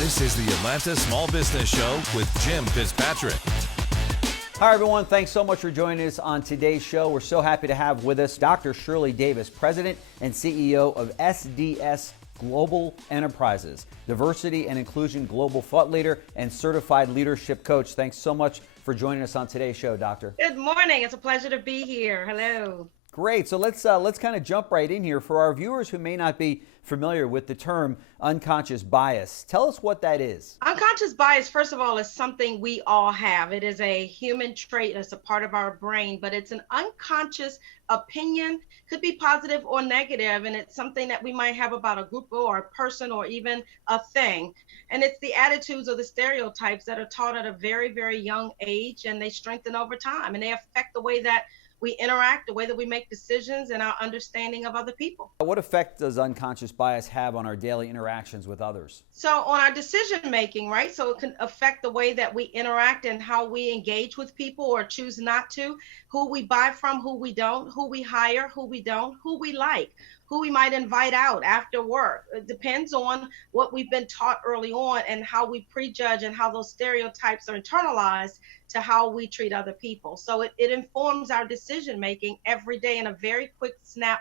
This is the Atlanta Small Business Show with Jim Fitzpatrick. Hi, everyone. Thanks so much for joining us on today's show. We're so happy to have with us Dr. Shirley Davis, President and CEO of SDS Global Enterprises, Diversity and Inclusion Global Thought Leader and Certified Leadership Coach. Thanks so much for joining us on today's show, Doctor. Good morning. It's a pleasure to be here. Hello. Great. So let's kind of jump right in here. For our viewers who may not be familiar with the term unconscious bias, tell us what that is. Unconscious bias, first of all, is something we all have. It is a human trait. It's a part of our brain, but it's an unconscious opinion, could be positive or negative, and it's something that we might have about a group or a person or even a thing. And it's the attitudes or the stereotypes that are taught at a very, very young age, and they strengthen over time, and they affect the way that we interact, the way that we make decisions, and our understanding of other people. What effect does unconscious bias have on our daily interactions with others? So on our decision making, right? So it can affect the way that we interact and how we engage with people or choose not to, who we buy from, who we don't, who we hire, who we don't, who we like, who we might invite out after work. It depends on what we've been taught early on and how we prejudge and how those stereotypes are internalized to how we treat other people. So it informs our decision making every day in a very quick snap,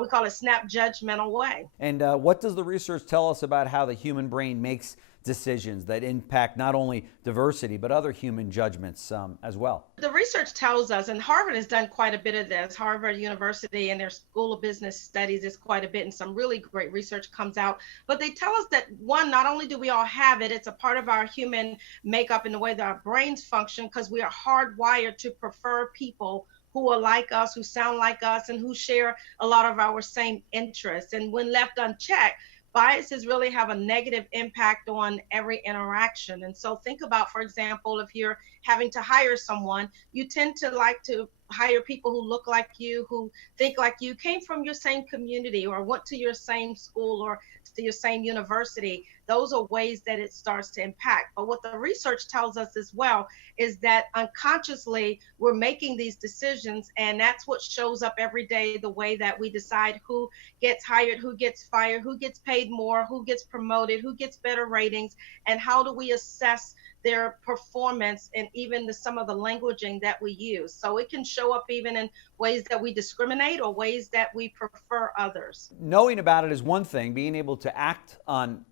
we call it snap judgmental way. And what does the research tell us about how the human brain makes decisions that impact not only diversity, but other human judgments as well? The research tells us, and Harvard has done quite a bit of this, Harvard University and their School of Business studies is quite a bit, and some really great research comes out. But they tell us that, one, not only do we all have it, it's a part of our human makeup and the way that our brains function, because we are hardwired to prefer people who are like us, who sound like us, and who share a lot of our same interests. And when left unchecked, biases really have a negative impact on every interaction. And so think about, for example, if you're having to hire someone, you tend to like to hire people who look like you, who think like you, came from your same community or went to your same school or to your same university. Those are ways that it starts to impact. But what the research tells us as well is that unconsciously we're making these decisions, and that's what shows up every day, the way that we decide who gets hired, who gets fired, who gets paid more, who gets promoted, who gets better ratings, and how do we assess their performance and even some of the languaging that we use. So it can show up even in ways that we discriminate or ways that we prefer others. Knowing about it is one thing, being able to act on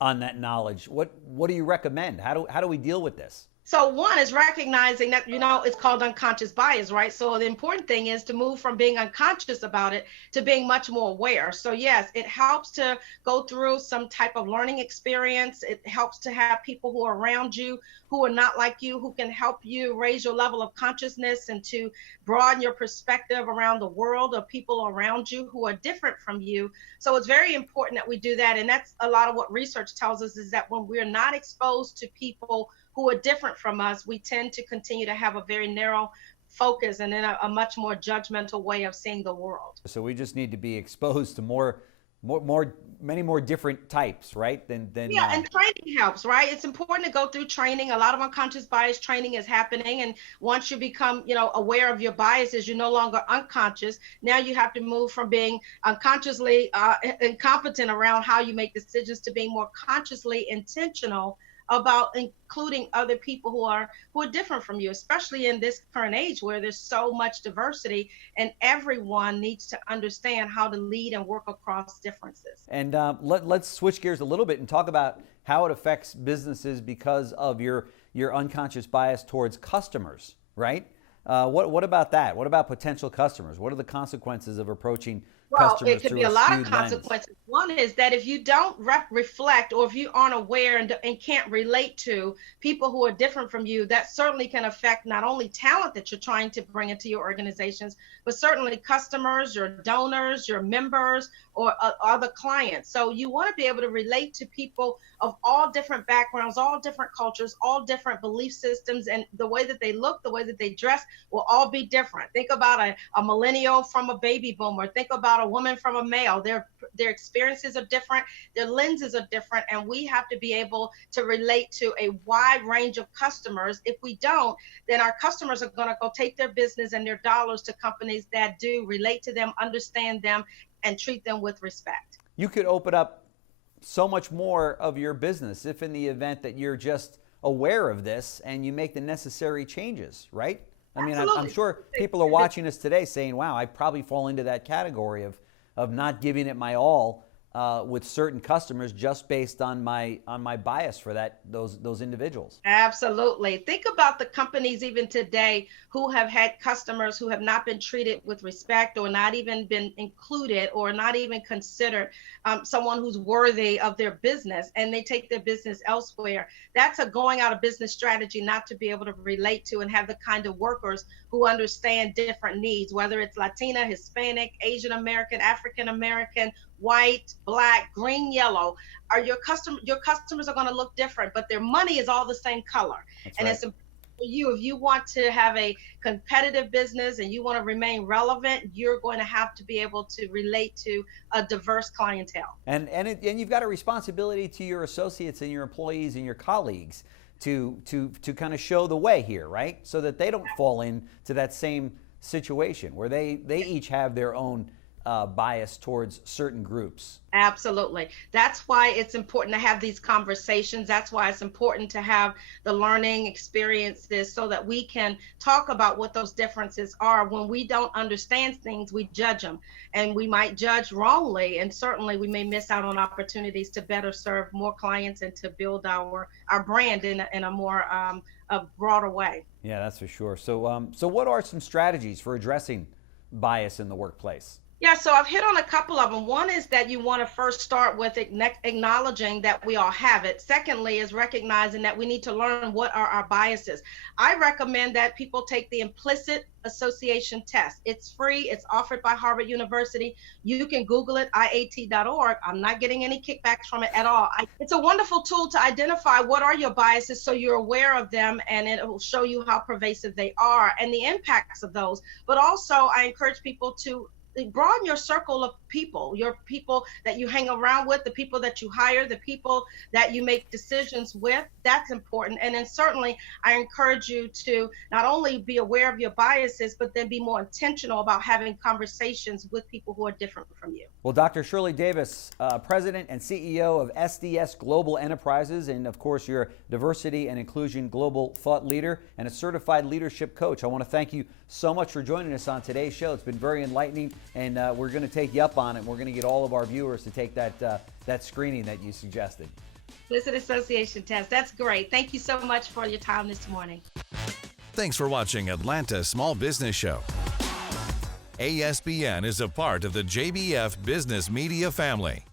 that knowledge. What do you recommend? How do we deal with this? So one is recognizing that, it's called unconscious bias, right? So the important thing is to move from being unconscious about it to being much more aware. So yes, it helps to go through some type of learning experience. It helps to have people who are around you who are not like you, who can help you raise your level of consciousness and to broaden your perspective around the world of people around you who are different from you. So it's very important that we do that. And that's a lot of what research tells us, is that when we're not exposed to people who are different from us, we tend to continue to have a very narrow focus and then a much more judgmental way of seeing the world. So we just need to be exposed to many more different types, right? And training helps, right? It's important to go through training. A lot of unconscious bias training is happening, and once you become, aware of your biases, you're no longer unconscious. Now you have to move from being unconsciously incompetent around how you make decisions to being more consciously intentional about including other people who are different from you, especially in this current age where there's so much diversity and everyone needs to understand how to lead and work across differences. And let's switch gears a little bit and talk about how it affects businesses because of your unconscious bias towards customers, right? What about that? What about potential customers? What are the consequences of approaching customers? It could be a lot of consequences. Lens? One is that if you don't reflect, or if you aren't aware and can't relate to people who are different from you, that certainly can affect not only talent that you're trying to bring into your organizations, but certainly customers, your donors, your members, or other clients. So you want to be able to relate to people of all different backgrounds, all different cultures, all different belief systems, and the way that they look, the way that they dress will all be different. Think about a millennial from a baby boomer. Think about a woman from a male. Their experiences are different, their lenses are different, and we have to be able to relate to a wide range of customers. If we don't, then our customers are going to go take their business and their dollars to companies that do relate to them, understand them, and treat them with respect. You could open up so much more of your business if in the event that you're just aware of this and you make the necessary changes, right? I mean, I'm sure people are watching us today saying, wow, I probably fall into that category of not giving it my all with certain customers just based on my bias for those individuals. Absolutely. Think about the companies even today who have had customers who have not been treated with respect or not even been included or not even considered someone who's worthy of their business, and they take their business elsewhere. That's a going out of business strategy not to be able to relate to and have the kind of workers who understand different needs, whether it's Latina, Hispanic, Asian American, African American, white, black, green, yellow. Your customers are going to look different, but their money is all the same color. That's and right. It's important for you, if you want to have a competitive business and you want to remain relevant, you're going to have to be able to relate to a diverse clientele. And you've got a responsibility to your associates and your employees and your colleagues to kind of show the way here, right? So that they don't fall into that same situation where they each have their own bias towards certain groups. Absolutely. That's why it's important to have these conversations. That's why it's important to have the learning experiences so that we can talk about what those differences are. When we don't understand things, we judge them, and we might judge wrongly. And certainly we may miss out on opportunities to better serve more clients and to build our brand in a more a broader way. Yeah, that's for sure. So what are some strategies for addressing bias in the workplace? Yeah, so I've hit on a couple of them. One is that you want to first start with acknowledging that we all have it. Secondly is recognizing that we need to learn what are our biases. I recommend that people take the implicit association test. It's free. It's offered by Harvard University. You can Google it, iat.org. I'm not getting any kickbacks from it at all. It's a wonderful tool to identify what are your biases so you're aware of them, and it will show you how pervasive they are and the impacts of those. But also, I encourage people to broaden your circle of people, your people that you hang around with, the people that you hire, the people that you make decisions with. That's important. And then certainly I encourage you to not only be aware of your biases, but then be more intentional about having conversations with people who are different from you. Well, Dr. Shirley Davis, President and CEO of SDS Global Enterprises, and of course, you're a diversity and inclusion global thought leader and a certified leadership coach. I want to thank you so much for joining us on today's show. It's been very enlightening, and we're going to take you up on it. We're going to get all of our viewers to take that screening that you suggested. Implicit association test. That's great. Thank you so much for your time this morning. Thanks for watching Atlanta Small Business Show. ASBN is a part of the JBF Business Media family.